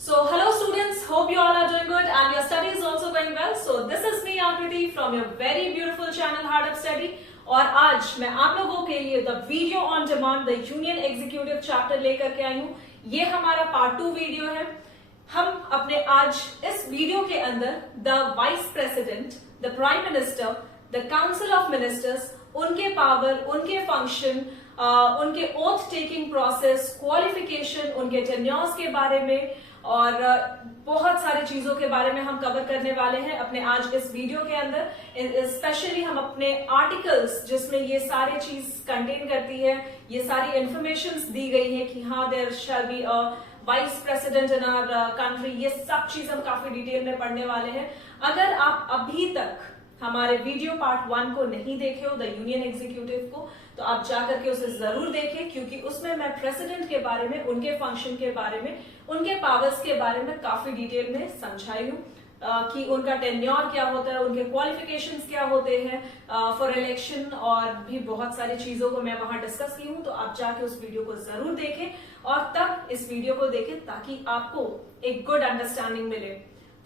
So, hello students, hope you all are doing good and your study is also going well. So, this is me Akriti from your very beautiful channel Hard Up Study. और आज मैं आप लोगों के लिए the video on demand the union executive chapter लेकर के आई हूँ। ये हमारा पार्ट 2 वीडियो है। हम अपने आज इस वीडियो के अंदर the vice president, the prime minister, the council of ministers, उनके पावर, उनके फंक्शन, उनके ओथ टेकिंग प्रोसेस, क्वालिफिकेशन, उनके टेन्योर्स के बारे में और बहुत सारी चीजों के बारे में हम कवर करने वाले हैं अपने आज इस वीडियो के अंदर। स्पेशली हम अपने आर्टिकल्स जिसमें ये सारी चीज कंटेन करती है, ये सारी इंफॉर्मेशन दी गई है कि हाँ there shall be a vice president in our country, ये सब चीज हम काफी डिटेल में पढ़ने वाले हैं। अगर आप अभी तक हमारे वीडियो पार्ट 1 को नहीं देखे हो द यूनियन एग्जीक्यूटिव को, तो आप जाकर के उसे जरूर देखें, क्योंकि उसमें मैं प्रेसिडेंट के बारे में, उनके फंक्शन के बारे में, उनके पावर्स के बारे में काफी डिटेल में समझाई हूँ कि उनका टेन्योर क्या होता है, उनके क्वालिफिकेशंस क्या होते हैं फॉर इलेक्शन, और भी बहुत सारी चीजों को मैं वहां डिस्कस की हूँ। तो आप जाके उस वीडियो को जरूर देखें और तब इस वीडियो को देखें ताकि आपको एक गुड अंडरस्टैंडिंग मिले।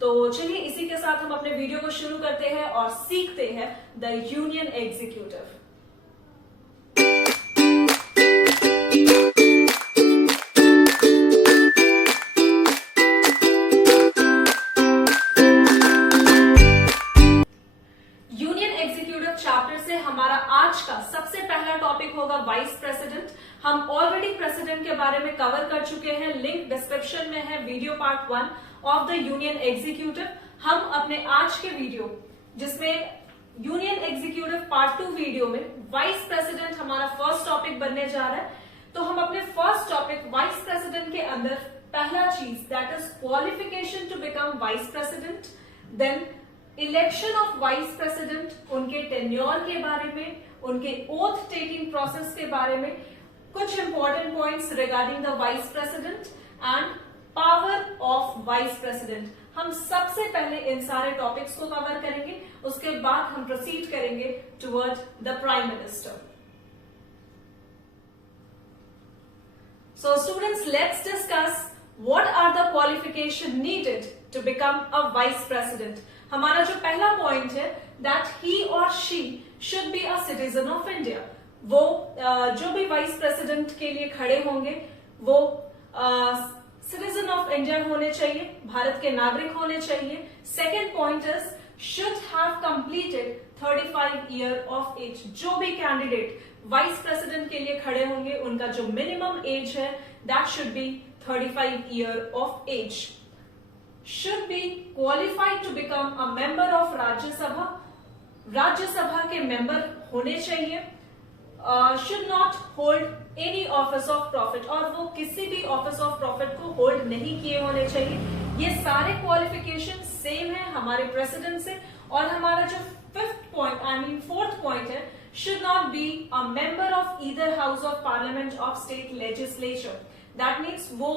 तो चलिए इसी के साथ हम अपने वीडियो को शुरू करते हैं और सीखते हैं the union executive. Union executive chapter से हमारा आज का सबसे पहला टॉपिक होगा वाइस प्रेसिडेंट। हम ऑलरेडी प्रेसिडेंट के बारे में कवर कर चुके हैं, लिंक डिस्क्रिप्शन में है, video part 1 of the union executive. हम अपने आज के वीडियो जिसमें यूनियन एग्जीक्यूटिव पार्ट 2 वीडियो में वाइस प्रेसिडेंट हमारा फर्स्ट टॉपिक बनने जा रहा है। तो हम अपने फर्स्ट टॉपिक वाइस प्रेसिडेंट के अंदर पहला चीज that is qualification to become vice president, then election of vice president, उनके टेन्योर के बारे में, उनके ओथ टेकिंग प्रोसेस के बारे में, कुछ important points regarding the vice president and power of vice president. हम सबसे पहले इन सारे टॉपिक्स को कवर करेंगे, उसके बाद हम प्रोसीड करेंगे toward the prime minister. So students, let's discuss what are the qualification needed to become a vice president. हमारा जो पहला पॉइंट है दैट ही और she should be a citizen of India. वो जो भी वाइस प्रेसिडेंट के लिए खड़े होंगे वो सिटीजन ऑफ इंडिया होने चाहिए, भारत के नागरिक होने चाहिए। Second point is should have completed 35 year of age. जो भी कैंडिडेट वाइस प्रेसिडेंट के लिए खड़े होंगे उनका जो मिनिमम एज है that should be 35 year of age. Should be qualified to become a member of Rajya Sabha. Rajya Sabha के मेंबर होने चाहिए। Should not hold any office of profit, और वो किसी भी ऑफिस ऑफ प्रॉफिट को होल्ड नहीं किए होने चाहिए। ये सारे क्वालिफिकेशन सेम है हमारे प्रेसिडेंट से। और हमारा जो फोर्थ पॉइंट है, should not be a member of either house of parliament of state legislature. That means वो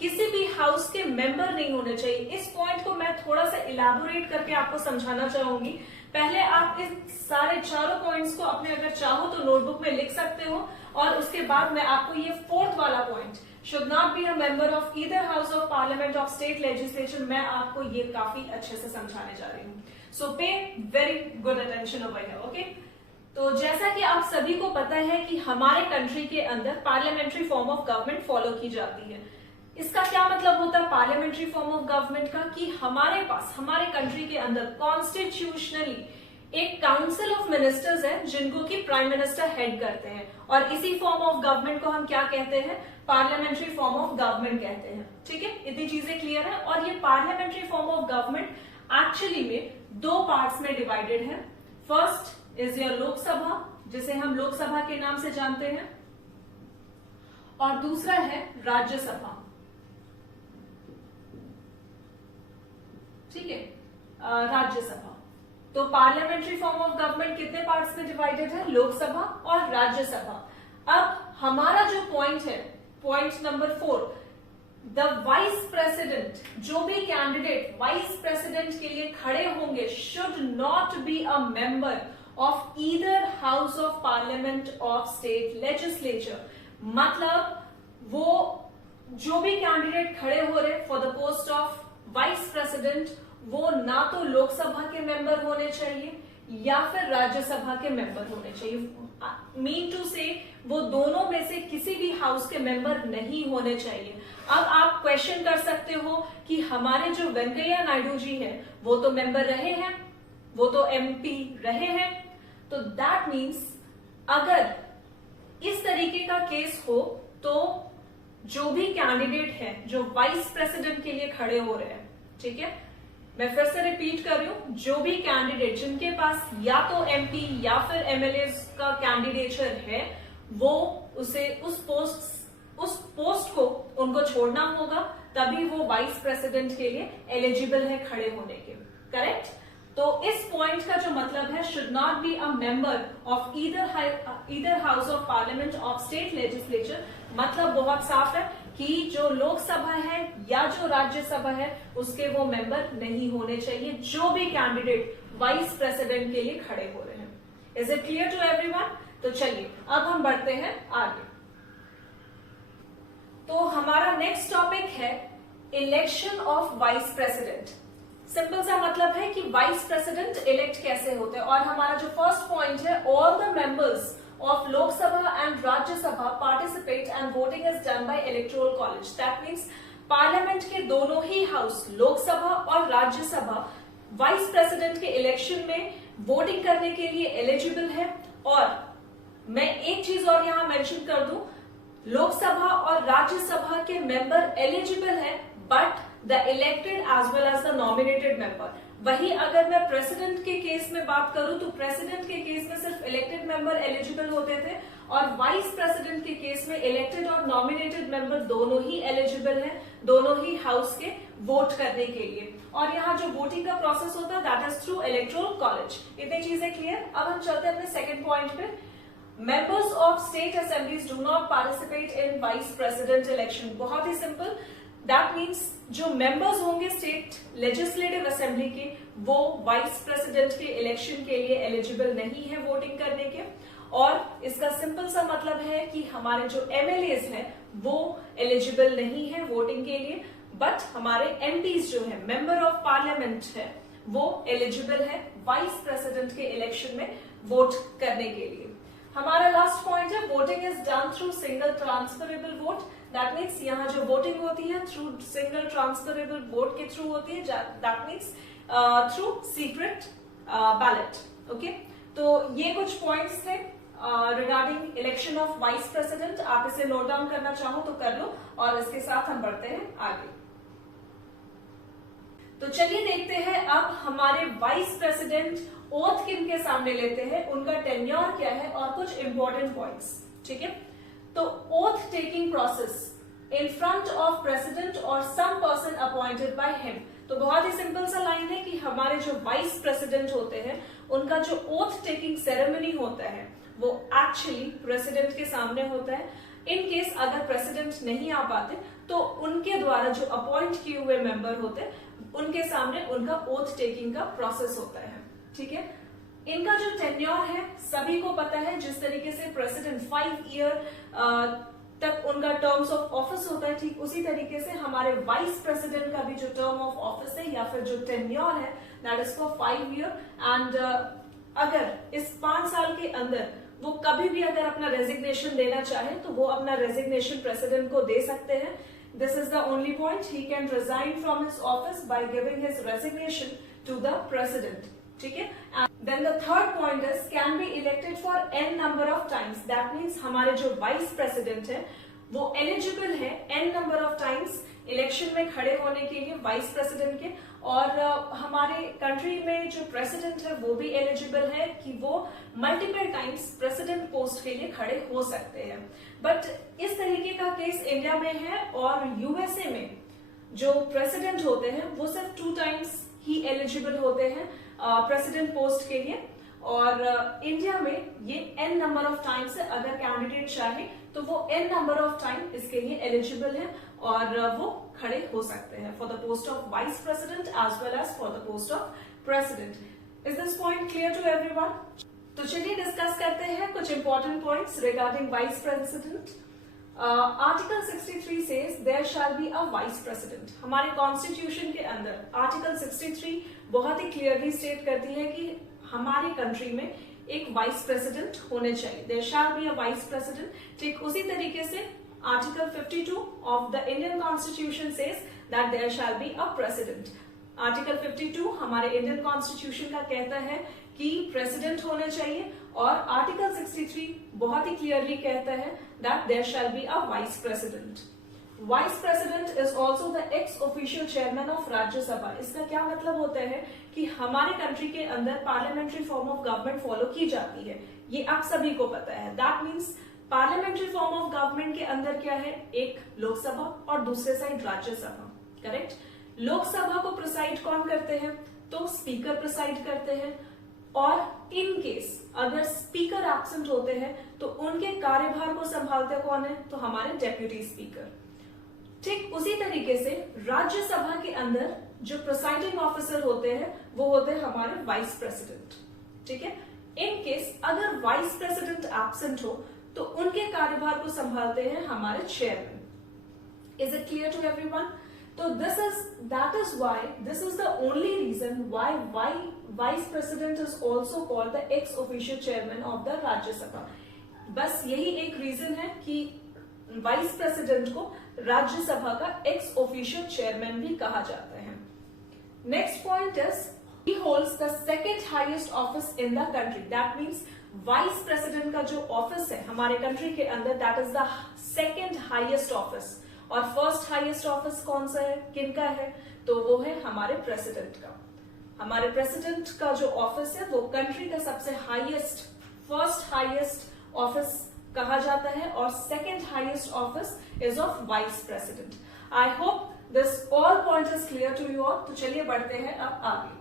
किसी भी हाउस के मेंबर नहीं होने चाहिए। इस पॉइंट को मैं थोड़ा सा इलैबोरेट करके आपको समझाना चाहूंगी। पहले आप इस सारे चारों पॉइंट्स को अपने अगर चाहो तो नोटबुक में लिख सकते हो, और उसके बाद मैं आपको ये फोर्थ वाला point, should not be a member of either house of parliament of state legislature, मैं आपको ये काफी अच्छे से समझाने जा रही हूँ। सो पे very good attention over here, okay. तो जैसा कि आप सभी को पता है कि हमारे कंट्री के अंदर parliamentary form of government follow की जाती है। इसका क्या मतलब होता है पार्लियामेंट्री फॉर्म ऑफ गवर्नमेंट का, कि हमारे पास हमारे कंट्री के अंदर कॉन्स्टिट्यूशनली एक काउंसिल ऑफ मिनिस्टर्स है जिनको कि प्राइम मिनिस्टर हेड करते हैं, और इसी फॉर्म ऑफ गवर्नमेंट को हम क्या कहते हैं, पार्लियामेंट्री फॉर्म ऑफ गवर्नमेंट कहते हैं। ठीक है, इतनी चीजें क्लियर है। और ये parliamentary form of government actually में 2 पार्ट्स में डिवाइडेड है। फर्स्ट इज योर लोकसभा, जिसे हम लोकसभा के नाम से जानते हैं, और दूसरा है राज्यसभा। ठीक है, राज्यसभा। तो पार्लियामेंट्री फॉर्म ऑफ गवर्नमेंट कितने पार्ट्स में डिवाइडेड है, लोकसभा और राज्यसभा। अब हमारा जो पॉइंट है, point number 4, the vice president, जो भी कैंडिडेट वाइस प्रेसिडेंट के लिए खड़े होंगे should not be a member of either house of parliament of state legislature. मतलब वो जो भी कैंडिडेट खड़े हो रहे for the post of vice president वो ना तो लोकसभा के मेंबर होने चाहिए या फिर राज्यसभा के मेंबर होने चाहिए। मीन टू से वो दोनों में से किसी भी हाउस के मेंबर नहीं होने चाहिए। अब आप क्वेश्चन कर सकते हो कि हमारे जो वेंकैया नायडू जी हैं वो तो मेंबर रहे हैं, वो तो एमपी रहे हैं, तो दैट मीन्स अगर इस तरीके का केस हो तो जो भी कैंडिडेट है जो वाइस प्रेसिडेंट के लिए खड़े हो रहे हैं, ठीक है, मैं फिर से रिपीट कर रही हूं, जो भी कैंडिडेट जिनके पास या तो एमपी या फिर एमएलए का कैंडिडेचर है वो उसे उस पोस्ट को उनको छोड़ना होगा, तभी वो वाइस प्रेसिडेंट के लिए एलिजिबल है खड़े होने के। करेक्ट? तो इस पॉइंट का जो मतलब है should not be a member of either house of parliament of state legislature. मतलब बहुत साफ है कि जो लोकसभा है या जो राज्यसभा है उसके वो मेंबर नहीं होने चाहिए जो भी कैंडिडेट वाइस प्रेसिडेंट के लिए खड़े हो रहे हैं। Is it clear to everyone? तो चलिए अब हम बढ़ते हैं आगे। तो हमारा नेक्स्ट टॉपिक है election of vice president. Simple सा मतलब है कि वाइस प्रेसिडेंट इलेक्ट कैसे होते हैं। और हमारा जो फर्स्ट पॉइंट है, all the members of Lok Sabha and Rajya Sabha participate and voting is done by electoral college. That means parliament के दोनों ही हाउस लोकसभा और राज्यसभा वाइस प्रेसिडेंट के इलेक्शन में वोटिंग करने के लिए एलिजिबल है। और मैं एक चीज और यहां मेंशन कर दूं, लोकसभा और राज्यसभा के मेंबर एलिजिबल है but the elected as well as the nominated member. वही अगर मैं प्रेसिडेंट के केस में बात करूं तो प्रेसिडेंट के केस में सिर्फ इलेक्टेड मेंबर एलिजिबल होते थे और वाइस प्रेसिडेंट के केस में इलेक्टेड और नॉमिनेटेड मेंबर दोनों ही एलिजिबल हैं, दोनों ही हाउस के वोट करने के लिए। और यहाँ जो वोटिंग का प्रोसेस होता है that is through electoral college. इतनी चीजें क्लियर? अब हम चलते हैं अपने सेकेंड पॉइंट पे। Members of state assemblies do not participate in vice president election. बहुत ही सिंपल, दैट मीन्स जो मेंबर्स होंगे स्टेट लेजिस्लेटिव असेंबली के वो वाइस प्रेसिडेंट के इलेक्शन के लिए एलिजिबल नहीं है वोटिंग करने के। और इसका सिंपल सा मतलब है कि हमारे जो एमएलएज हैं वो एलिजिबल नहीं है वोटिंग के लिए, बट हमारे एमपीज जो है मेंबर ऑफ पार्लियामेंट है वो एलिजिबल है वाइस प्रेसिडेंट के इलेक्शन में वोट करने के लिए। हमारा लास्ट पॉइंट है voting is done through single transferable vote. That means यहाँ जो वोटिंग होती है थ्रू सिंगल ट्रांसफरेबल वोट के थ्रू होती है, that means through secret ballot. Okay, तो ये कुछ पॉइंट्स थे regarding election of vice president. आप इसे नोट डाउन करना चाहो तो कर लो और इसके साथ हम बढ़ते हैं आगे। तो चलिए देखते हैं अब हमारे वाइस प्रेसिडेंट ओथ किन के सामने लेते हैं, उनका टेन्योर क्या है और कुछ इंपॉर्टेंट पॉइंट्स। ठीक है, तो oath taking process in front of president और some person appointed by him. तो बहुत ही सिंपल सा लाइन है कि हमारे जो वाइस प्रेसिडेंट होते हैं उनका जो ओथ टेकिंग सेरेमनी होता है वो एक्चुअली प्रेसिडेंट के सामने होता है। इन केस अगर प्रेसिडेंट नहीं आ पाते तो उनके द्वारा जो अपॉइंट किए हुए मेंबर होते हैं उनके सामने उनका ओथ टेकिंग का प्रोसेस होता है। ठीक है, इनका जो टेन्योर है सभी को पता है, जिस तरीके से प्रेसिडेंट 5 ईयर तक उनका टर्म्स ऑफ ऑफिस होता है, ठीक उसी तरीके से हमारे वाइस प्रेसिडेंट का भी जो टर्म ऑफ ऑफिस है या फिर जो टेन्योर है that is for 5 year. And अगर इस 5 साल के अंदर वो कभी भी अगर अपना रेजिग्नेशन देना चाहे तो वो अपना रेजिग्नेशन प्रेसिडेंट को दे सकते हैं। This is the only point, he can resign from his office by giving his resignation to the president. ठीक है, then the third point is can be elected for n number of times. That means हमारे जो vice president है वो eligible है n number of times election में खड़े होने के लिए वाइस प्रेसिडेंट के। और हमारे कंट्री में जो प्रेसिडेंट है वो भी एलिजिबल है कि वो मल्टीपल टाइम्स प्रेसिडेंट पोस्ट के लिए खड़े हो सकते हैं। बट इस तरीके का केस इंडिया में है और यूएसए में जो प्रेसिडेंट होते हैं वो सिर्फ 2 टाइम्स ही एलिजिबल होते हैं प्रेसिडेंट पोस्ट के लिए। और इंडिया में ये n नंबर ऑफ टाइम्स है, अगर कैंडिडेट चाहे तो वो n नंबर ऑफ टाइम इसके लिए एलिजिबल है और वो खड़े हो सकते हैं for the post of vice president as well as for the post of president. Is this point clear to everyone? तो चलिए डिस्कस करते हैं कुछ important points regarding vice president. Article 63 says there shall be a vice president. हमारे constitution के अंदर article 63 बहुत ही clearly state करती है कि हमारी कंट्री में एक वाइस प्रेसिडेंट होने चाहिए. There shall be a vice president. ठीक उसी तरीके से article 52 of the Indian constitution says that there shall be a president. Article 52 हमारे इंडियन कॉन्स्टिट्यूशन का कहता है कि प्रेसिडेंट होने चाहिए, और आर्टिकल 63 बहुत ही क्लियरली कहता है that there shall be a vice president. Vice president is also the ex official chairman of Rajya Sabha. इसका क्या मतलब होता है कि हमारे कंट्री के अंदर parliamentary form of government follow की जाती है. ये आप सभी को पता है. That means parliamentary form of government के अंदर क्या है, एक लोकसभा और दूसरे साइड राज्यसभा. करेक्ट. लोकसभा को प्रिसाइड कौन करते हैं, तो स्पीकर प्रिसाइड करते हैं, और इन केस अगर स्पीकर एब्सेंट होते हैं तो उनके कार्यभार को संभालते कौन है, तो हमारे डेप्यूटी स्पीकर. ठीक उसी तरीके से राज्यसभा के अंदर जो प्रिसाइडिंग ऑफिसर होते हैं वो होते हैं हमारे वाइस प्रेसिडेंट. ठीक है. इन केस अगर वाइस प्रेसिडेंट एब्सेंट हो तो उनके कार्यभार को संभालते हैं हमारे chairman. Is it clear to everyone? तो that is why this is the only reason why vice president is also called the ex officio chairman of the राज्य सभा. बस यही एक रीजन है कि वाइस प्रेसिडेंट को राज्यसभा का एक्स ऑफिशियल चेयरमैन भी कहा जाता है. Next point is he holds the second highest office in the country. That means vice president का जो ऑफिस है हमारे कंट्री के अंदर, that is the second highest office. और फर्स्ट हाईएस्ट ऑफिस कौन सा है, किनका है, तो वो है हमारे प्रेसिडेंट का. हमारे प्रेसिडेंट का जो ऑफिस है वो कंट्री का सबसे हाईएस्ट, फर्स्ट हाईएस्ट ऑफिस कहा जाता है, और second highest office is of vice president. I hope this all point is clear to you all. तो चलिए बढ़ते हैं अब आगे.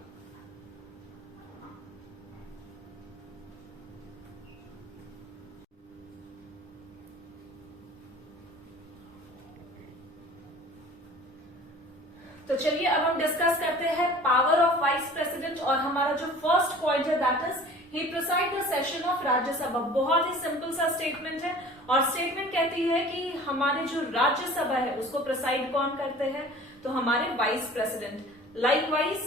तो चलिए अब हम डिस्कस करते हैं पावर ऑफ वाइस प्रेसिडेंट. और हमारा जो फर्स्ट पॉइंट है that is he preside the session of Rajya Sabha. बहुत ही सिंपल सा स्टेटमेंट है, और स्टेटमेंट कहती है कि हमारे जो राज्यसभा है उसको प्रिसाइड कौन करते हैं, तो हमारे vice president. Likewise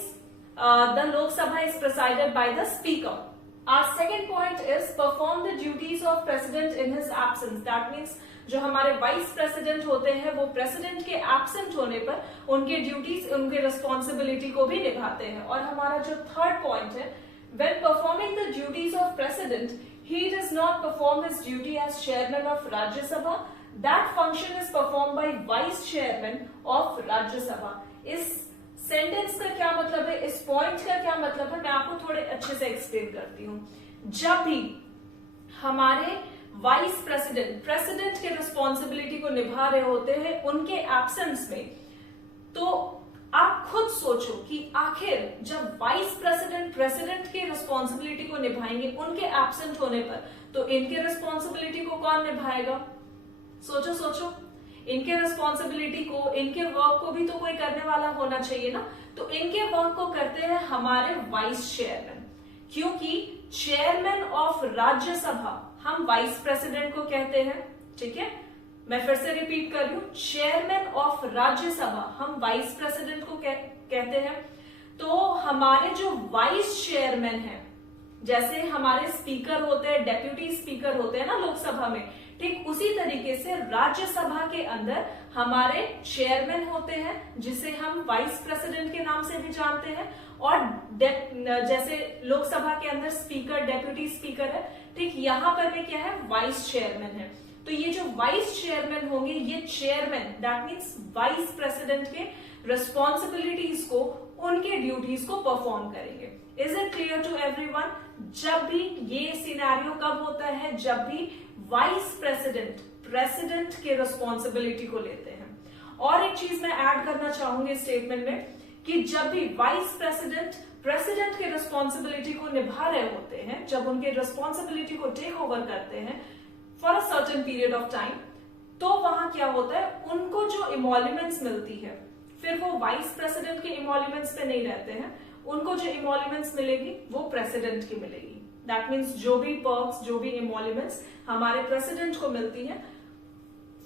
the Lok Sabha is presided by the speaker. Our second point is perform the duties of president in his absence. That means जो हमारे वाइस प्रेसिडेंट होते हैं वो प्रेसिडेंट के एब्सेंट होने पर उनके ड्यूटीज, उनके रिस्पॉन्सिबिलिटी को भी निभाते हैं. और हमारा जो थर्ड पॉइंट है, when performing the duties of president, he does not perform his duty as chairman of Rajya Sabha. That function is performed by vice chairman of Rajya Sabha. इस सेंटेंस का क्या मतलब है, इस पॉइंट का क्या मतलब है, मैं आपको थोड़े अच्छे से एक्सप्लेन करती हूं. जब भी हमारे वाइस प्रेसिडेंट प्रेसिडेंट के रिस्पॉन्सिबिलिटी को निभा रहे होते हैं उनके एब्सेंस में, तो आप खुद सोचो कि आखिर जब वाइस प्रेसिडेंट प्रेसिडेंट की रिस्पॉन्सिबिलिटी को निभाएंगे उनके एब्सेंट होने पर, तो इनके रिस्पॉन्सिबिलिटी को कौन निभाएगा. सोचो सोचो, इनके रिस्पॉन्सिबिलिटी को, इनके वर्क को भी तो कोई करने वाला होना चाहिए ना. तो इनके वर्क को करते हैं हमारे वाइस चेयरमैन, क्योंकि चेयरमैन ऑफ राज्यसभा हम वाइस प्रेसिडेंट को कहते हैं. ठीक है, मैं फिर से रिपीट कर रही हूं, चेयरमैन ऑफ राज्यसभा हम वाइस प्रेसिडेंट को कहते हैं. तो हमारे जो वाइस चेयरमैन है, जैसे हमारे स्पीकर होते हैं, डेप्यूटी स्पीकर होते हैं ना लोकसभा में, ठीक उसी तरीके से राज्यसभा के अंदर हमारे चेयरमैन होते हैं जिसे हम वाइस प्रेसिडेंट के नाम से भी जानते हैं. और जैसे लोकसभा के अंदर स्पीकर, डेप्यूटी स्पीकर है, ठीक यहाँ पर भी क्या है, वाइस चेयरमैन है. तो ये जो वाइस चेयरमैन होंगे, ये chairman that means vice president के रिस्पॉन्सिबिलिटीज को, उनके ड्यूटीज को परफॉर्म करेंगे. Is it clear to everyone? जब भी ये सिनेरियो कब होता है, जब भी वाइस प्रेसिडेंट प्रेसिडेंट के रिस्पॉन्सिबिलिटी को लेते हैं. और एक चीज मैं ऐड करना चाहूंगी स्टेटमेंट में कि जब भी वाइस प्रेसिडेंट प्रेसिडेंट के रिस्पॉन्सिबिलिटी को निभा रहे होते हैं, जब उनके रिस्पॉन्सिबिलिटी को टेक ओवर करते हैं for a certain period of time, तो वहां क्या होता है, उनको जो इमोल्यूमेंट्स मिलती है, फिर वो वाइस प्रेसिडेंट के इमोल्यूमेंट्स पे नहीं रहते हैं, उनको जो इमोल्यूमेंट्स मिलेगी वो प्रेसिडेंट की मिलेगी. दैट मीन्स जो भी पर्क्स, जो भी इमोल्यूमेंट्स हमारे प्रेसिडेंट को मिलती है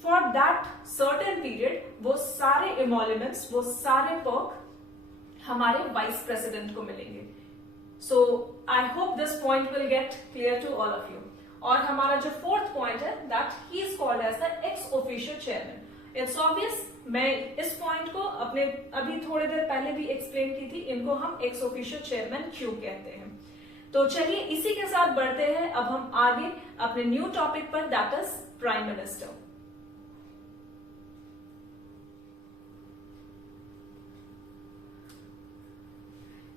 फॉर दैट सर्टेन पीरियड वो सारे इमोल्यूमेंट्स, वो सारे पर्क हमारे वाइस प्रेसिडेंट को मिलेंगे। So I hope this point will get clear to all of you. और हमारा जो फोर्थ पॉइंट है that he is called as the ex officio chairman. It's obvious, मैं इस पॉइंट को अपने अभी थोड़ी देर पहले भी एक्सप्लेन की थी, इनको हम एक्स ऑफिशियो चेयरमैन क्यों कहते हैं। तो चलिए इसी के साथ बढ़ते हैं अब हम आगे अपने न्यू टॉपिक पर, दैट इज प्राइम मिनिस्टर।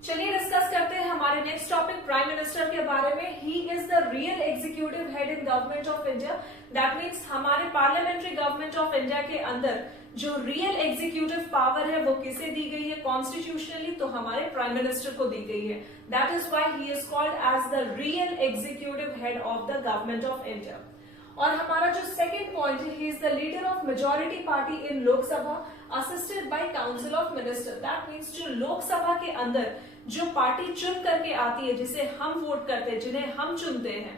चलिए डिस्कस करते हैं हमारे नेक्स्ट टॉपिक प्राइम मिनिस्टर के बारे में। ही is the real executive head in government of India. That means हमारे पार्लियामेंट्री गवर्नमेंट ऑफ इंडिया के अंदर जो रियल एग्जीक्यूटिव पावर है वो किसे दी गई है कॉन्स्टिट्यूशनली, तो हमारे प्राइम मिनिस्टर को दी गई है। That is why he is called as the real executive head of the government of India. और हमारा जो सेकेंड पॉइंट है, he is the leader of majority party in Lok Sabha assisted by council of minister. That means जो लोकसभा के अंदर जो party चुन करके आती है, जिसे हम वोट करते हैं, जिन्हें हम चुनते हैं,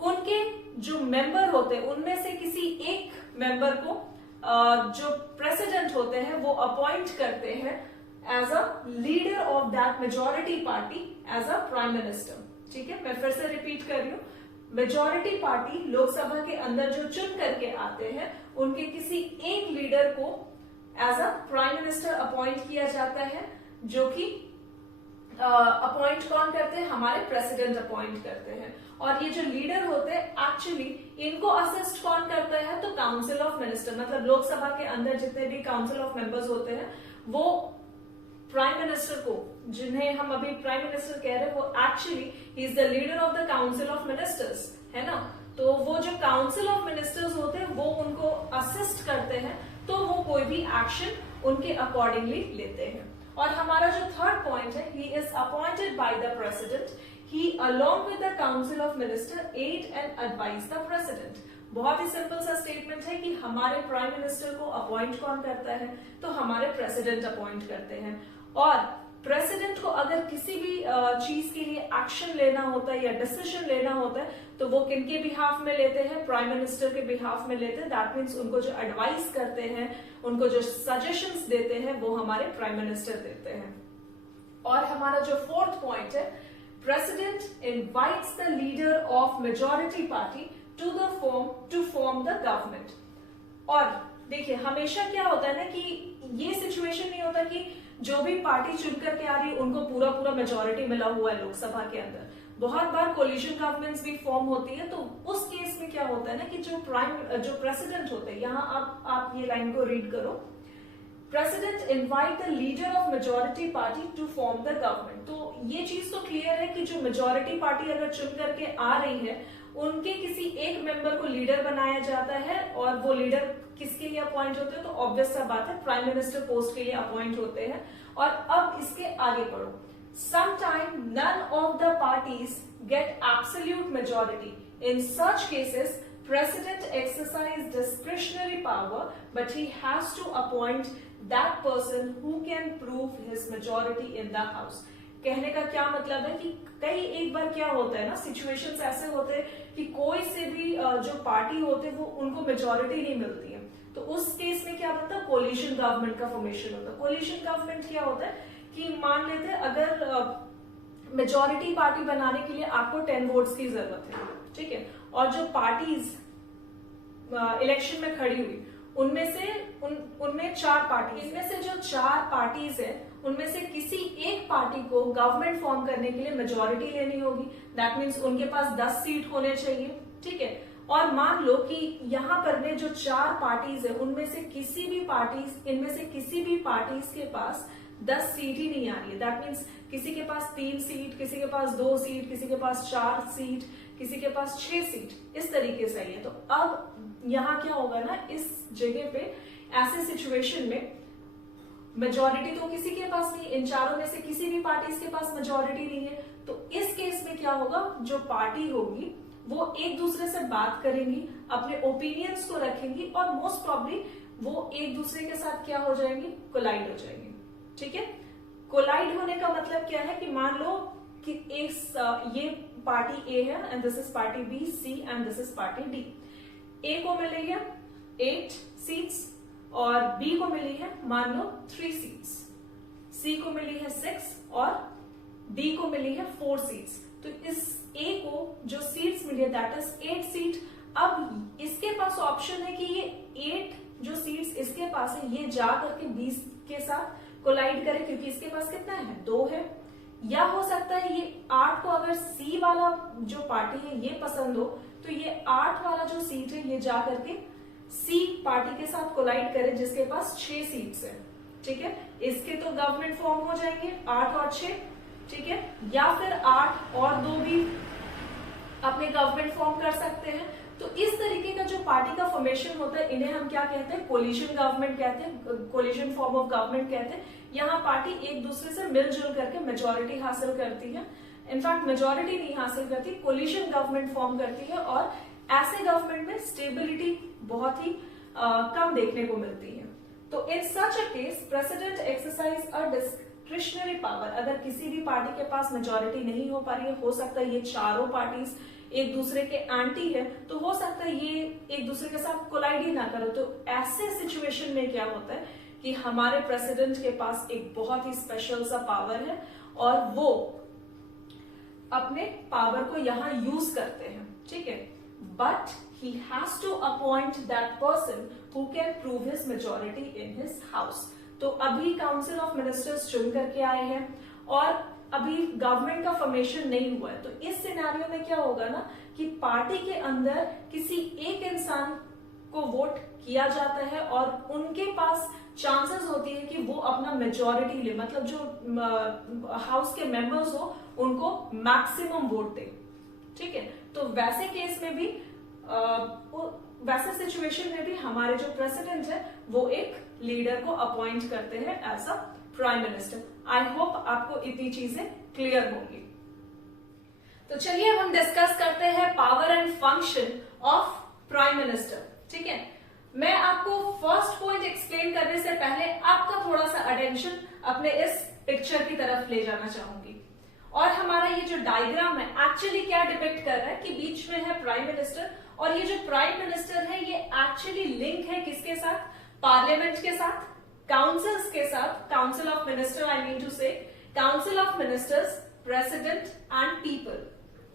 उनके जो मेंबर होते हैं उनमें से किसी एक मेंबर को जो प्रेसिडेंट होते हैं वो अपॉइंट करते हैं as a leader of that majority party as a prime minister. ठीक है, मैं फिर से रिपीट कर रही हूँ, मेजोरिटी पार्टी लोकसभा के अंदर जो चुन करके आते हैं उनके किसी एक लीडर को as a prime minister appoint किया जाता है, जो कि अपॉइंट कौन करते हैं, हमारे प्रेसिडेंट अपॉइंट करते हैं। और ये जो लीडर होते हैं एक्चुअली इनको असिस्ट कौन करता है, तो काउंसिल ऑफ मिनिस्टर, मतलब लोकसभा के अंदर जितने भी काउंसिल ऑफ मेंबर्स होते हैं वो प्राइम मिनिस्टर को, जिन्हें हम अभी प्राइम मिनिस्टर कह रहे हैं, वो actually he is the leader of the council of ministers, है ना। तो वो जो काउंसिल ऑफ मिनिस्टर्स होते हैं वो उनको असिस्ट करते हैं, तो वो कोई भी एक्शन उनके अकॉर्डिंगली लेते हैं। और हमारा जो थर्ड पॉइंट है, he is appointed by the president, he along with the council of minister aid and advise the president. बहुत ही सिंपल सा स्टेटमेंट है कि हमारे प्राइम मिनिस्टर को अपॉइंट कौन करता है, तो हमारे प्रेसिडेंट अपॉइंट करते हैं। और प्रेसिडेंट को अगर किसी भी चीज के लिए एक्शन लेना होता है या डिसीजन लेना होता है तो वो किनके बिहाफ में लेते हैं, प्राइम मिनिस्टर के बिहाफ में लेते हैं। दैट मीन्स उनको जो एडवाइस करते हैं, उनको जो सजेशंस देते हैं वो हमारे प्राइम मिनिस्टर देते हैं। और हमारा जो फोर्थ पॉइंट है, president invites the leader of majority party to form the government. और देखिए हमेशा क्या होता है ना कि ये सिचुएशन नहीं होता कि जो भी पार्टी चुन करके आ रही है उनको पूरा पूरा मेजोरिटी मिला हुआ है लोकसभा के अंदर। बहुत बार कोलिशन गवर्नमेंट्स भी फॉर्म होती है, तो उस केस में क्या होता है ना कि जो प्रेसिडेंट होते हैं, यहाँ आप ये लाइन को रीड करो, president invite the leader of majority party to form the government. तो ये चीज तो क्लियर है कि जो मेजोरिटी पार्टी अगर चुन करके आ रही है उनके किसी एक मेंबर को लीडर बनाया जाता है, और वो लीडर किसके लिए अपॉइंट होते हैं, तो ऑब्वियस सा बात है प्राइम मिनिस्टर पोस्ट के लिए अपॉइंट होते हैं। और अब इसके आगे पढ़ो, sometime none of the parties get absolute majority. In such cases, president exercise discretionary power, but he has to appoint that person who can prove his majority in the house. कहने का क्या मतलब है कि कई एक बार क्या होता है ना, सिचुएशंस ऐसे होते हैं कि कोई से भी जो पार्टी होते हैं वो उनको मेजोरिटी नहीं मिलती है, तो उस केस में क्या बनता है, कोलिशन गवर्नमेंट का फॉर्मेशन होता है। कोलिशन गवर्नमेंट क्या होता है कि मान लेते हैं अगर मेजोरिटी पार्टी बनाने के लिए आपको 10 वोट्स की जरूरत है, ठीक है, और जो पार्टीज इलेक्शन में खड़ी हुई उनमें 4 पार्टी, इनमें से जो 4 पार्टीज है उनमें से किसी एक पार्टी को गवर्नमेंट फॉर्म करने के लिए मेजोरिटी लेनी होगी। दैट मीन्स उनके पास 10 सीट होने चाहिए, ठीक है। और मान लो कि यहाँ पर में जो 4 पार्टीज है इनमें से किसी भी पार्टीज के पास 10 सीट ही नहीं आ रही है। दैट मीन्स किसी के पास 3 सीट, किसी के पास 2 सीट, किसी के पास 4 सीट, किसी के पास 6 सीट, इस तरीके से आई है। तो अब यहाँ क्या होगा ना, इस जगह पे ऐसे सिचुएशन में मेजोरिटी तो किसी के पास नहीं, इन चारों में से किसी भी पार्टीज के पास मेजोरिटी नहीं है, तो इस केस में क्या होगा, जो पार्टी होगी वो एक दूसरे से बात करेंगी, अपने ओपिनियंस को रखेंगी और मोस्ट प्रॉब्ली वो एक दूसरे के साथ क्या हो जाएंगी, कोलाइड हो जाएंगी, ठीक है। कोलाइड होने का मतलब क्या है कि मान लो कि ये पार्टी ए है and this is party b, c and this is party d. A को मिलेगा 8 सीट्स और बी को मिली है मान लो 3 सीट्स, सी को मिली है 6 और डी को मिली है 4 सीट्स। तो इस ए को जो सीट्स मिली है दैट इज 8 सीट। अब इसके पास ऑप्शन है कि ये 8 जो सीट्स इसके पास है ये जा करके 20 के साथ कोलाइड करे, क्योंकि इसके पास कितना है 2 है। या हो सकता है ये 8 को अगर सी वाला जो पार्टी है ये पसंद हो तो ये 8 वाला जो सीट है ये जा करके सी पार्टी के साथ कोलाइड करे जिसके पास 6 सीट्स है। ठीक है, इसके तो गवर्नमेंट फॉर्म हो जाएंगे 8 और 6। ठीक है, या फिर 8 और 2 भी अपने गवर्नमेंट फॉर्म कर सकते हैं। तो इस तरीके का जो पार्टी का फॉर्मेशन होता है इन्हें हम क्या कहते हैं, कोलिशन गवर्नमेंट कहते हैं, कोलिशन फॉर्म ऑफ गवर्नमेंट कहते हैं। यहाँ पार्टी एक दूसरे से मिलजुल करके मेजोरिटी हासिल करती है, इनफैक्ट मेजोरिटी नहीं हासिल करती, कोलिशन गवर्नमेंट फॉर्म करती है। और ऐसे गवर्नमेंट में स्टेबिलिटी बहुत ही कम देखने को मिलती है। तो in such a case president exercise a discretionary power. अगर किसी भी पार्टी के पास मेजोरिटी नहीं हो पा रही है, हो सकता है ये चारों पार्टीज एक दूसरे के एंटी है, तो हो सकता है ये एक दूसरे के साथ कोलाइड ही ना करो। तो ऐसे सिचुएशन में क्या होता है कि हमारे प्रेसिडेंट के पास एक बहुत ही स्पेशल सा पावर है और वो अपने पावर को यहां यूज करते हैं। ठीक है, but he has to appoint that person who can prove his majority in his house। तो अभी काउंसिल ऑफ मिनिस्टर्स चुन करके आए हैं और अभी गवर्नमेंट का फॉर्मेशन नहीं हुआ है। तो इस सिनेरियो में क्या होगा ना कि पार्टी के अंदर किसी एक इंसान को वोट किया जाता है और उनके पास चांसेस होती है कि वो अपना मेजोरिटी ले, मतलब जो हाउस के मेंबर्स हो उनको मैक्सिमम वोट दे। ठीक है, तो वैसे केस में भी वैसे सिचुएशन में भी हमारे जो प्रेसिडेंट है वो एक लीडर को अपॉइंट करते हैं as a prime minister. I hope आपको इतनी चीजें क्लियर होंगी। तो चलिए अब हम डिस्कस करते हैं power and function of prime minister. ठीक है, मैं आपको फर्स्ट पॉइंट एक्सप्लेन करने से पहले आपका थोड़ा सा अटेंशन अपने इस पिक्चर की तरफ ले जाना चाहूंगी। और हमारा ये जो डायग्राम है एक्चुअली क्या डिपिक्ट कर रहा है कि बीच में है प्राइम मिनिस्टर और ये जो प्राइम मिनिस्टर है ये एक्चुअली लिंक है किसके साथ, पार्लियामेंट के साथ, काउंसिल्स के साथ, council of minister I mean to say, council of ministers, president and people.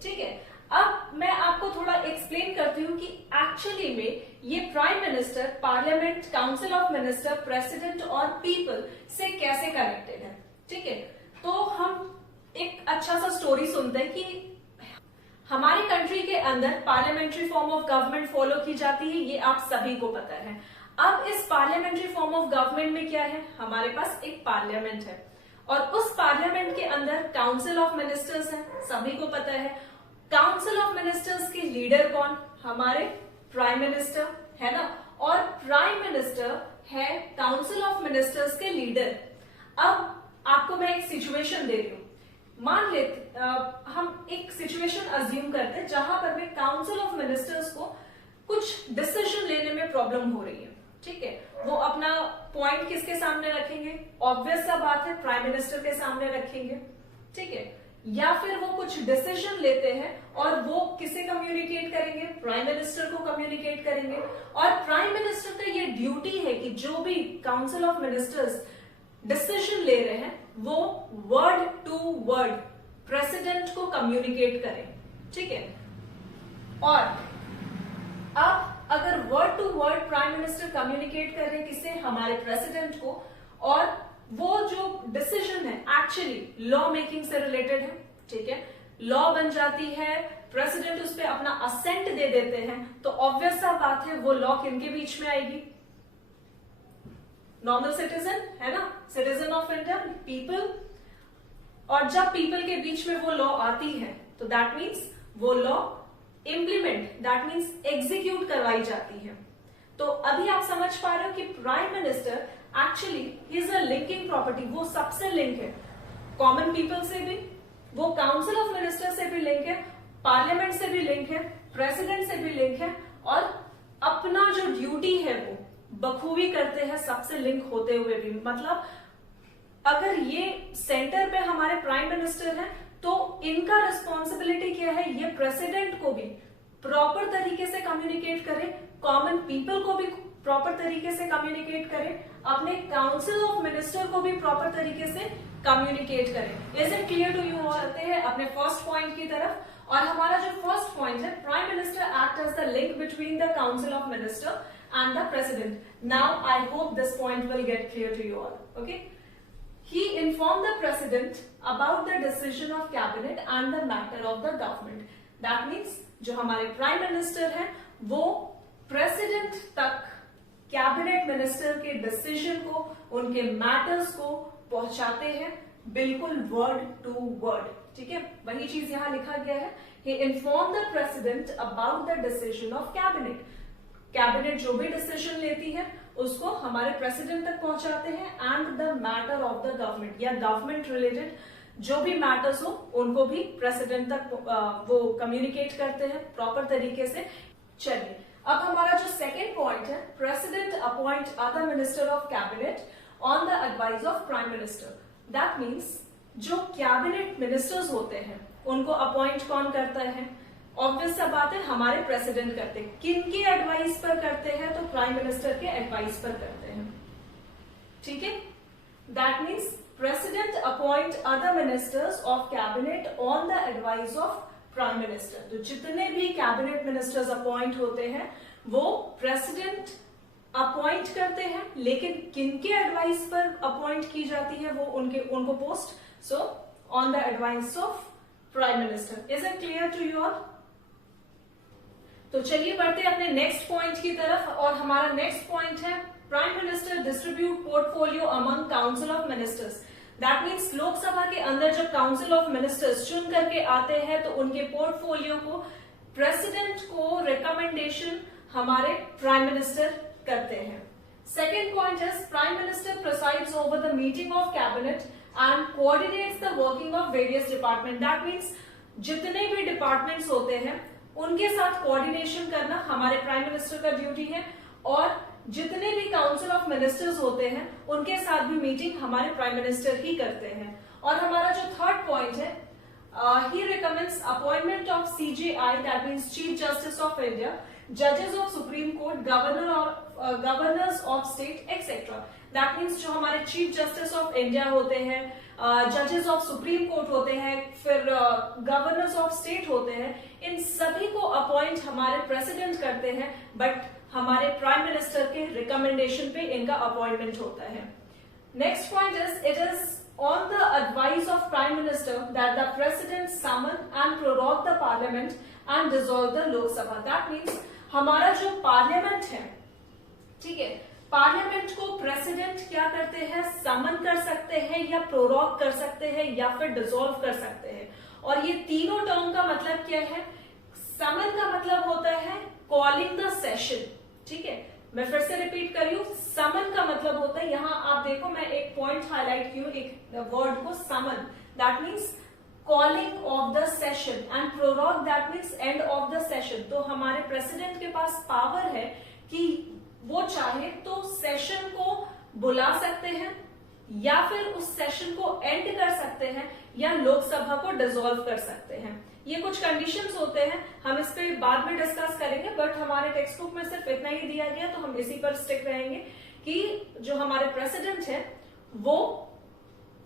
ठीक है, अब मैं आपको थोड़ा एक्सप्लेन करती हूँ कि एक्चुअली में ये prime minister parliament, council of minister, president और पीपल से कैसे कनेक्टेड है। ठीक है, तो हम एक अच्छा सा स्टोरी सुनते हैं कि हमारी कंट्री के अंदर parliamentary form of government follow की जाती है, ये आप सभी को पता है। अब इस पार्लियामेंट्री फॉर्म ऑफ गवर्नमेंट में क्या है, हमारे पास एक पार्लियामेंट है और उस पार्लियामेंट के अंदर काउंसिल ऑफ मिनिस्टर्स है, सभी को पता है। काउंसिल ऑफ मिनिस्टर्स के लीडर कौन, हमारे प्राइम मिनिस्टर है ना, और प्राइम मिनिस्टर है काउंसिल ऑफ मिनिस्टर्स के लीडर। अब आपको मैं एक सिचुएशन दे रही हूं, मान लेते हम एक सिचुएशन अज्यूम करते हैं जहां पर में काउंसिल ऑफ मिनिस्टर्स को कुछ डिसीजन लेने में प्रॉब्लम हो रही है। ठीक है, वो अपना पॉइंट किसके सामने रखेंगे, ऑब्वियस सा बात है प्राइम मिनिस्टर के सामने रखेंगे। ठीक है, या फिर वो कुछ डिसीजन लेते हैं और वो किसे कम्युनिकेट करेंगे, प्राइम मिनिस्टर को कम्युनिकेट करेंगे। और प्राइम मिनिस्टर का ये ड्यूटी है कि जो भी काउंसिल ऑफ मिनिस्टर्स डिसीजन ले रहे हैं वो वर्ड टू वर्ड प्रेसिडेंट को कम्युनिकेट करें। ठीक है, और अब अगर word to word prime minister communicate कर रहे हैं किसे, हमारे प्रेसिडेंट को, और वो जो डिसीजन है एक्चुअली लॉ मेकिंग से रिलेटेड है। ठीक है, लॉ बन जाती है, प्रेसिडेंट उस पर अपना असेंट दे देते हैं, तो ऑब्वियस सा बात है वो लॉ किनके बीच में आएगी, नॉर्मल सिटीजन है ना, सिटीजन ऑफ इंडिया, पीपल। और जब पीपल के बीच में वो लॉ आती है तो दैट मीन्स वो law implement, that means execute करवाई जाती है। तो अभी आप समझ पा रहे हो कि prime minister actually is a linking property, वो सबसे लिंक है, कॉमन पीपल से भी, वो काउंसिल ऑफ मिनिस्टर से भी लिंक है, पार्लियामेंट से भी लिंक है, प्रेसिडेंट से भी लिंक है, और अपना जो ड्यूटी है वो बखूबी करते हैं सबसे लिंक होते हुए भी। मतलब अगर ये सेंटर पे हमारे प्राइम मिनिस्टर हैं तो इनका रिस्पॉन्सिबिलिटी क्या है, ये प्रेसिडेंट को भी प्रॉपर तरीके से कम्युनिकेट करें, कॉमन पीपल को भी प्रॉपर तरीके से कम्युनिकेट करें, अपने काउंसिल ऑफ मिनिस्टर को भी प्रॉपर तरीके से कम्युनिकेट करें। Is it clear to you all? आते हैं अपने फर्स्ट पॉइंट की तरफ, और हमारा जो फर्स्ट पॉइंट है, prime minister act as the link between the council of minister and the president. Now I hope this point will get clear to you all. Okay, he informed the president about the decision of cabinet and the matter of the government. That means जो हमारे prime minister हैं वो president तक cabinet minister के decision को, उनके matters को पहुंचाते हैं, बिल्कुल वर्ड टू वर्ड। ठीक है, वही चीज यहां लिखा गया है, he informed the president about the decision of cabinet. Cabinet जो भी डिसीजन लेती है उसको हमारे प्रेसिडेंट तक पहुंचाते हैं, and the matter of the government, या गवर्नमेंट रिलेटेड जो भी मैटर्स हो उनको भी प्रेसिडेंट तक वो कम्युनिकेट करते हैं प्रॉपर तरीके से। चलिए, अब हमारा जो सेकेंड पॉइंट है, president appoint other minister of cabinet on the advice of prime minister. That means जो कैबिनेट मिनिस्टर्स होते हैं उनको अपॉइंट कौन करता है? ऑब्वियस सा बात है, हमारे प्रेसिडेंट करते हैं। किनके एडवाइस पर करते हैं? तो प्राइम मिनिस्टर के एडवाइस पर करते हैं। ठीक है, that means president appoint other ministers of cabinet on the advice of prime minister. तो जितने भी कैबिनेट मिनिस्टर्स अपॉइंट होते हैं वो प्रेसिडेंट अपॉइंट करते हैं, लेकिन किनके एडवाइस पर अपॉइंट की जाती है वो उनको post? So on the advice of prime minister. Is it clear to you all? तो चलिए बढ़ते हैं अपने नेक्स्ट पॉइंट की तरफ, और हमारा नेक्स्ट पॉइंट है, prime minister distribute portfolio among council of ministers. That means Lok Sabha के अंदर जब काउंसिल ऑफ मिनिस्टर्स चुन करके आते हैं तो उनके पोर्टफोलियो को प्रेसिडेंट को रिकमेंडेशन हमारे प्राइम मिनिस्टर करते हैं। Second point is prime minister presides over the meeting of cabinet and coordinates the working of various department. That means जितने भी डिपार्टमेंट्स होते हैं उनके साथ कोऑर्डिनेशन करना हमारे प्राइम मिनिस्टर का ड्यूटी है, और जितने भी काउंसिल ऑफ मिनिस्टर्स होते हैं उनके साथ भी मीटिंग हमारे प्राइम मिनिस्टर ही करते हैं। और हमारा जो थर्ड पॉइंट है, he recommends appointment of CJI, that means chief justice of India, जजेस of supreme court, governors of state etcetera. That means जो हमारे चीफ जस्टिस ऑफ इंडिया होते हैं, जजेस ऑफ सुप्रीम कोर्ट होते हैं, फिर गवर्नर्स ऑफ स्टेट होते हैं, इन सभी को अपॉइंट हमारे प्रेसिडेंट करते हैं, बट हमारे प्राइम मिनिस्टर के रिकमेंडेशन पे इनका अपॉइंटमेंट होता है। Next point is, it is on the advice of prime minister that the president summon and prorogue the parliament and dissolve the Lok Sabha. That means हमारा जो पार्लियामेंट है, ठीक है, पार्लियामेंट को प्रेसिडेंट क्या करते हैं? समन कर सकते हैं, या प्रोरोग कर सकते हैं, या फिर डिसॉल्व कर सकते हैं। और ये तीनों टर्म का मतलब क्या है? समन का मतलब होता है कॉलिंग द सेशन। ठीक है, मैं फिर से रिपीट कर रही हूं, समन का मतलब होता है, यहां आप देखो मैं एक पॉइंट हाईलाइट की हूं, एक वर्ड को, summon, that means calling of the session, and prorogue that means end of the session. तो हमारे प्रेसिडेंट के पास पावर है कि वो चाहे तो सेशन को बुला सकते हैं, या फिर उस सेशन को एंड कर सकते हैं, या लोकसभा को डिसॉल्व कर सकते हैं। ये कुछ कंडीशंस होते हैं, हम इस पे बाद में डिस्कस करेंगे, बट हमारे टेक्स्ट बुक में सिर्फ इतना ही दिया गया, तो हम इसी पर स्टिक रहेंगे कि जो हमारे प्रेसिडेंट है वो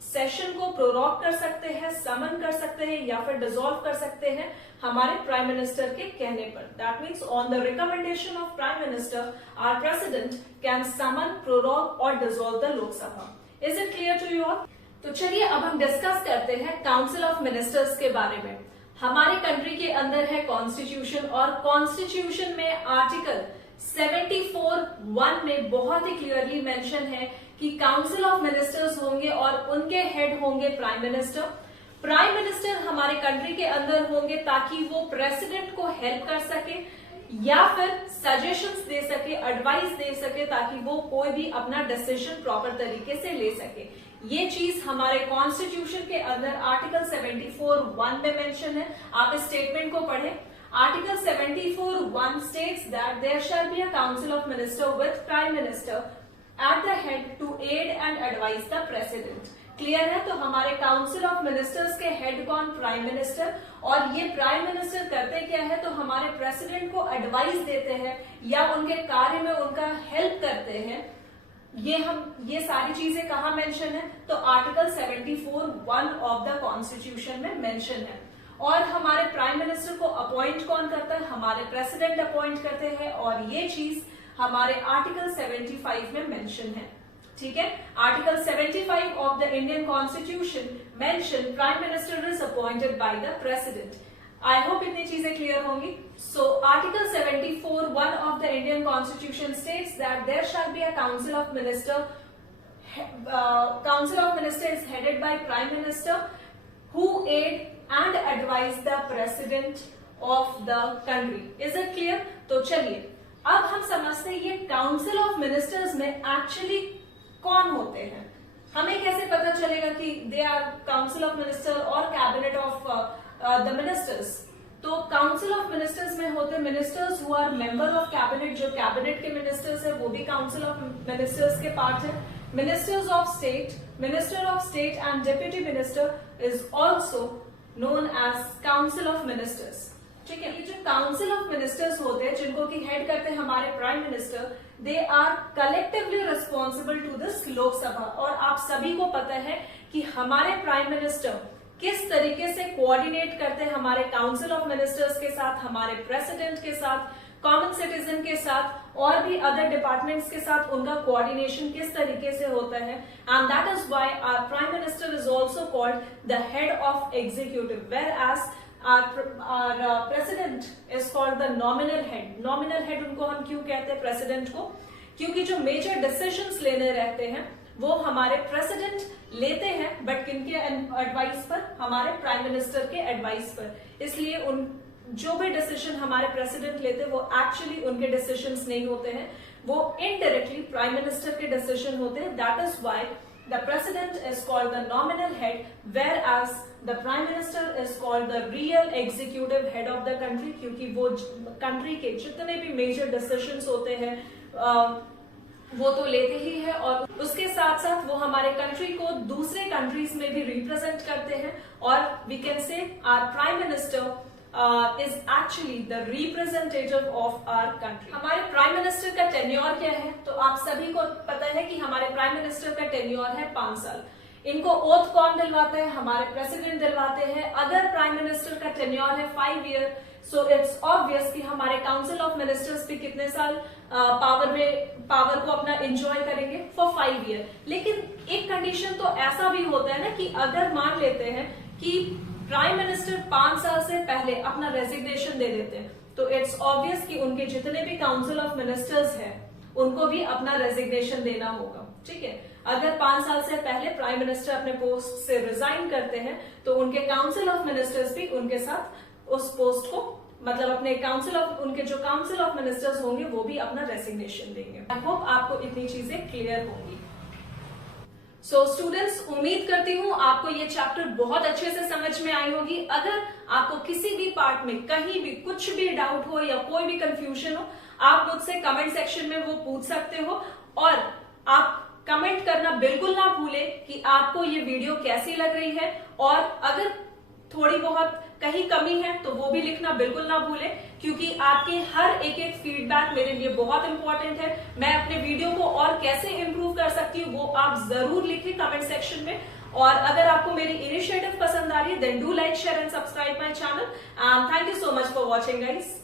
सेशन को प्रोरोग कर सकते हैं, समन कर सकते हैं, या फिर डिसॉल्व कर सकते हैं हमारे प्राइम मिनिस्टर के कहने पर। That means on the recommendation of prime minister our president can summon, prorogue और dissolve the Lok Sabha. Is it clear to you all? तो चलिए अब हम डिस्कस करते हैं काउंसिल ऑफ मिनिस्टर्स के बारे में। हमारे कंट्री के अंदर है कॉन्स्टिट्यूशन, और कॉन्स्टिट्यूशन में आर्टिकल 74(1) में बहुत ही क्लियरली मेंशन है कि काउंसिल ऑफ मिनिस्टर्स होंगे और उनके हेड होंगे प्राइम मिनिस्टर। प्राइम मिनिस्टर हमारे कंट्री के अंदर होंगे ताकि वो प्रेसिडेंट को हेल्प कर सके, या फिर सजेशंस दे सके, एडवाइस दे सके, ताकि वो कोई भी अपना डिसीजन प्रॉपर तरीके से ले सके। ये चीज हमारे कॉन्स्टिट्यूशन के अंदर आर्टिकल 74(1) में मेंशन है। आप इस स्टेटमेंट को पढ़ें। Article 74(1) states that there shall be a council of minister with prime minister at the head to aid and advise the president। Clear है? तो हमारे काउंसिल ऑफ मिनिस्टर्स के हेड कौन? Prime minister. और ये प्राइम मिनिस्टर करते क्या है? तो हमारे प्रेसिडेंट को एडवाइस देते हैं या उनके कार्य में उनका हेल्प करते हैं। ये सारी चीजें कहाँ मेंशन है? तो आर्टिकल 74(1) ऑफ द कॉन्स्टिट्यूशन में मेंशन है। और हमारे प्राइम मिनिस्टर को अपॉइंट कौन करता है? हमारे प्रेसिडेंट अपॉइंट करते हैं, और ये चीज हमारे आर्टिकल 75 में मेंशन है। ठीक है, article 75 of the Indian constitution mention prime minister is appointed by the president. I hope इतनी चीजें क्लियर होंगी। So article 74(1) of the Indian constitution states that there shall be a council of minister. Council of minister is headed by prime minister who aid and advise the president of the country. Is it clear? तो चलिए अब हम समझते हैं ये council of ministers में actually कौन होते हैं। हमें कैसे पता चलेगा कि they are council of minister और कैबिनेट ऑफ द मिनिस्टर्स? तो काउंसिल ऑफ मिनिस्टर्स में होते ministers who are member of cabinet. जो कैबिनेट के मिनिस्टर्स है वो भी काउंसिल ऑफ मिनिस्टर्स के पार्ट है। Ministers of state, minister of state and deputy minister is also known as council of ministers. ठीक है, ये जो काउंसिल ऑफ मिनिस्टर्स होते हैं जिनको की हेड करते हैं हमारे prime minister, they are collectively responsible to this Lok Sabha. और आप सभी को पता है कि हमारे प्राइम मिनिस्टर किस तरीके से कोऑर्डिनेट करते हैं हमारे काउंसिल ऑफ मिनिस्टर्स के साथ, हमारे प्रेसिडेंट के साथ, कॉमन सिटीजन के साथ और भी अदर डिपार्टमेंट्स के साथ उनका कोऑर्डिनेशन किस तरीके से होता है। And that is why our prime minister is also called the head of executive, whereas our president is called the nominal head. Nominal head उनको हम क्यों कहते हैं प्रेसिडेंट को? क्योंकि जो मेजर डिसीजंस लेने रहते हैं वो हमारे प्रेसिडेंट लेते हैं, बट किनके एडवाइस पर? हमारे प्राइम मिनिस्टर के एडवाइस पर। इसलिए उन जो भी डिसीजन हमारे प्रेसिडेंट लेते हैं वो एक्चुअली उनके डिसीजंस नहीं होते हैं, वो इनडायरेक्टली प्राइम मिनिस्टर के डिसीजन होते हैं। That is why the president is called the nominal head, whereas the prime minister is called the real executive head of the country, क्योंकि वो कंट्री के जितने भी मेजर डिसीजंस होते हैं वो तो लेते ही है, और उसके साथ साथ वो हमारे कंट्री को दूसरे कंट्रीज में भी रिप्रेजेंट करते हैं। और we can say our prime minister is actually the representative of our country. हमारे प्राइम मिनिस्टर का टेन्योर क्या है? तो आप सभी को पता है कि हमारे प्राइम मिनिस्टर का टेन्योर है 5 साल। इनको ओथ कौन दिलवाता है? हमारे प्रेसिडेंट दिलवाते हैं। अगर प्राइम मिनिस्टर का टेन्योर है 5 ईयर, सो इट्स ऑब्वियस कि हमारे काउंसिल ऑफ मिनिस्टर्स भी कितने साल पावर को अपना एंजॉय करेंगे? For 5 year. लेकिन एक कंडीशन तो ऐसा भी होता है ना कि अगर मान लेते हैं कि प्राइम मिनिस्टर 5 साल से पहले अपना रेजिग्नेशन दे देते हैं, तो इट्स ऑब्वियस कि उनके जितने भी काउंसिल ऑफ मिनिस्टर्स हैं उनको भी अपना रेजिग्नेशन देना होगा। ठीक है, अगर 5 साल से पहले प्राइम मिनिस्टर अपने पोस्ट से रिजाइन करते हैं तो उनके काउंसिल ऑफ मिनिस्टर्स भी उनके साथ उस पोस्ट को, मतलब अपने उनके जो काउंसिल ऑफ मिनिस्टर्स होंगे वो भी अपना रेजिग्नेशन देंगे। आई होप आपको इतनी चीजें क्लियर होंगी। सो स्टूडेंट्स, उम्मीद करती हूँ आपको ये चैप्टर बहुत अच्छे से समझ में आई होगी। अगर आपको किसी भी पार्ट में कहीं भी कुछ भी डाउट हो या कोई भी कंफ्यूजन हो, आप मुझसे कमेंट सेक्शन में वो पूछ सकते हो। और आप कमेंट करना बिल्कुल ना भूलें कि आपको ये वीडियो कैसी लग रही है, और अगर थोड़ी बहुत कहीं कमी है तो वो भी लिखना बिल्कुल ना भूलें, क्योंकि आपके हर एक फीडबैक मेरे लिए बहुत इंपॉर्टेंट है। मैं अपने वीडियो को और कैसे इंप्रूव कर सकती हूँ वो आप जरूर लिखें कमेंट सेक्शन में। और अगर आपको मेरी इनिशिएटिव पसंद आ रही है then do like, share and subscribe my channel. And thank you so much for watching guys.